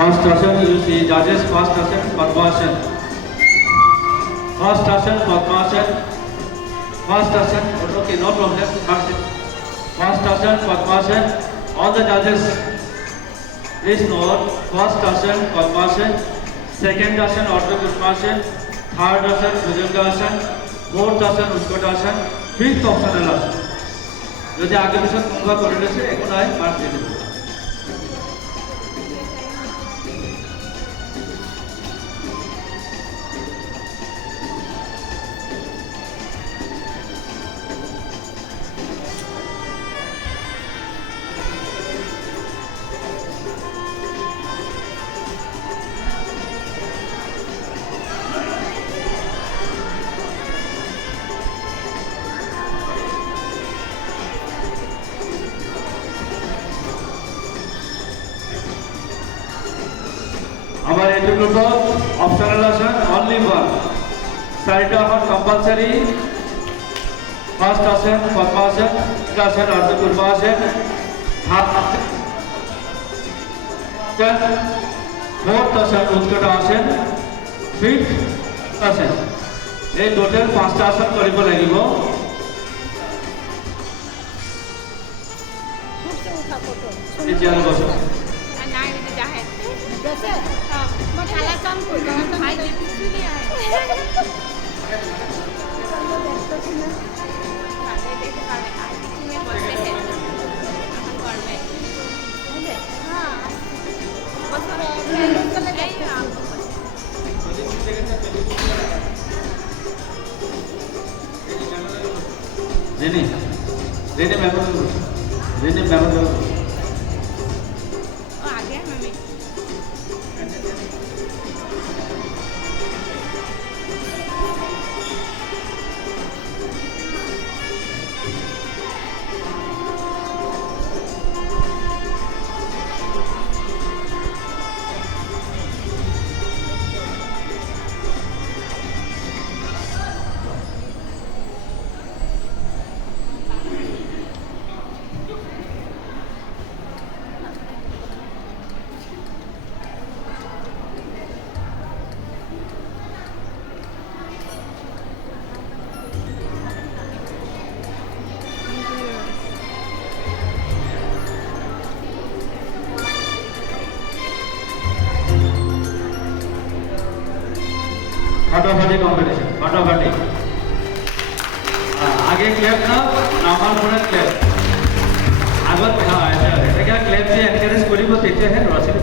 First asana, you see judges first asana, Padmasana. First asana, Padmasana. First asana, okay, no problem. First asana, Padmasana. All the judges, please note. First asana, Padmasana. Second asana, Ardha Padmasana. Third asana, Bhujangasana. Fourth asana, Utkatasana. Fifth optional asana. যদি আগে বিষয় তোমরা করে রয়েছে এখন আয় mark দিয়ে দেবো। আমার এটুকু তো অপশনাল আসন অনলি ওয়ান চারিটা আমার কম্পালসারি ফার্স্ট আসেন পদ্মাসন আসেন অর্ধ পূর্বাসন হাত ফোর্থ আসন উৎকট আসন ফিফথ আসন এই টোটাল পাঁচটা আসন কৰিব লাগিব। চেয়ারে বসো। जैसे हाँ मैं खाला काम कोई तो भाई कुछ नहीं आए खाने देखे खाने आए में बोलते हैं हम घर में हाँ बस लोग तो लगे हैं रेनी रेनी मेमोरी फटाफटी कॉम्पिटिशन फटाफटी आगे क्लैप ना नॉर्मल पूरा क्लैप आगत हाँ ऐसा क्या क्लैप से एनकरेज करी वो देते हैं रोशनी